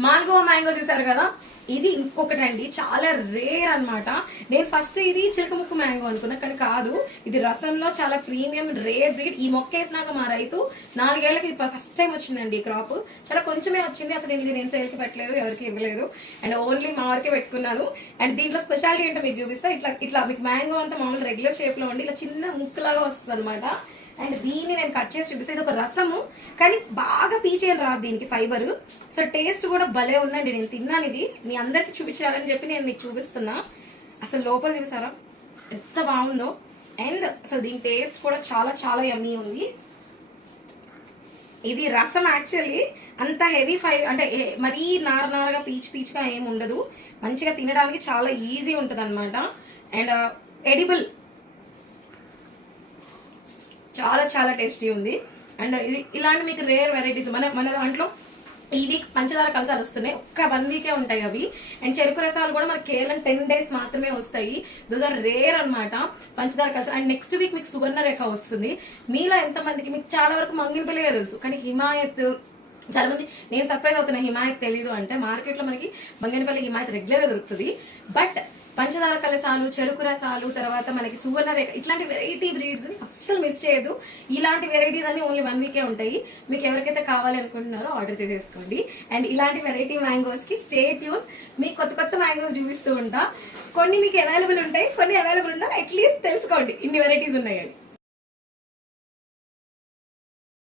Mango చూసారు కదా, ఇది ఇంకొకటి అండి, చాలా రేర్ అన్నమాట. నేను ఫస్ట్ ఇది చిలకముక్కు మ్యాంగో అనుకున్నా, కానీ కాదు, ఇది రసంలో చాలా ప్రీమియం రేర్ బ్రీడ్. ఈ మొక్క వేసినాక మా రైతు 4 ఏళ్లకి ఫస్ట్ టైం వచ్చిందండి ఈ క్రాప్. చాలా కొంచెమే వచ్చింది, అసలు నేను సేల్కి పెట్టలేదు, ఎవరికి ఇవ్వలేదు, అండ్ ఓన్లీ మా వరకే పెట్టుకున్నాను. అండ్ దీంట్లో స్పెషాలిటీ ఏంటో మీకు చూపిస్తా. ఇట్లా మీకు మ్యాంగో అంతా మామూలు రెగ్యులర్ షేప్ లో ఉండి ఇలా చిన్న ముక్కులాగా వస్తుంది అనమాట. అండ్ దీన్ని నేను కట్ చేసి చూపిస్తాను. ఇది ఒక రసము, కానీ బాగా పీచేయాలి రాదు దీనికి ఫైబర్. సో టేస్ట్ కూడా భలే ఉందండి. నేను తిన్నాను, ఇది మీ అందరికి చూపించాలని చెప్పి నేను మీకు చూపిస్తున్నా. అసలు లోపల చూసారా ఎంత బాగుందో. అండ్ అసలు దీని టేస్ట్ కూడా చాలా చాలా యమ్మీ ఉంది. ఇది రసం యాక్చువల్లీ అంత హెవీ అంటే మరీ నారగా పీచ్గా ఏమి ఉండదు. మంచిగా తినడానికి చాలా ఈజీ ఉంటుంది అనమాట. అండ్ ఎడిబుల్, చాలా చాలా టేస్టీ ఉంది. అండ్ ఇది ఇలాంటి మీకు రేర్ వెరైటీస్ మన దాంట్లో ఈ వీక్ పంచదార కలసాలు వస్తున్నాయి, ఒక్క 1 వీకే ఉంటాయి అవి. అండ్ చెరుకు రసాలు కూడా మనకి కేవలం 10 days మాత్రమే వస్తాయి. దోస్ ఆర్ రేర్ అనమాట పంచదార కలసాలు. అండ్ నెక్స్ట్ వీక్ మీకు సువర్ణ రేఖ వస్తుంది. మీలో ఎంతమందికి, మీకు చాలా వరకు మంగినపల్లిగా తెలుసు, కానీ హిమాయత్ చాలా మంది, నేను సర్ప్రైజ్ అవుతున్నా హిమాయత్ తెలీదు అంటే. మార్కెట్ లో మనకి మంగినపల్లి హిమాయత్ రెగ్యులర్ గా దొరుకుతుంది. బట్ పంచదార కలసాలు, చెరుకు రసాలు, తర్వాత మనకి సువర్ణ రేఖ, ఇట్లాంటి వెరైటీ బ్రీడ్స్ ని అస్సలు మిస్ చేయదు. ఇలాంటి వెరైటీస్ అన్ని ఓన్లీ 1 వీకే ఉంటాయి. మీకు ఎవరికైతే కావాలి అనుకుంటున్నారో ఆర్డర్ చేసేసుకోండి. అండ్ ఇలాంటి వెరైటీ మ్యాంగోస్ కి స్టే ట్యూన్. మీకు కొత్త మ్యాంగోస్ చూపిస్తూ ఉంటా. కొన్ని మీకు అవైలబుల్ ఉంటాయి, కొన్ని అవైలబుల్ ఉంటాయి. అట్లీస్ట్ తెలుసుకోండి ఇన్ని వెరైటీస్ ఉన్నాయని.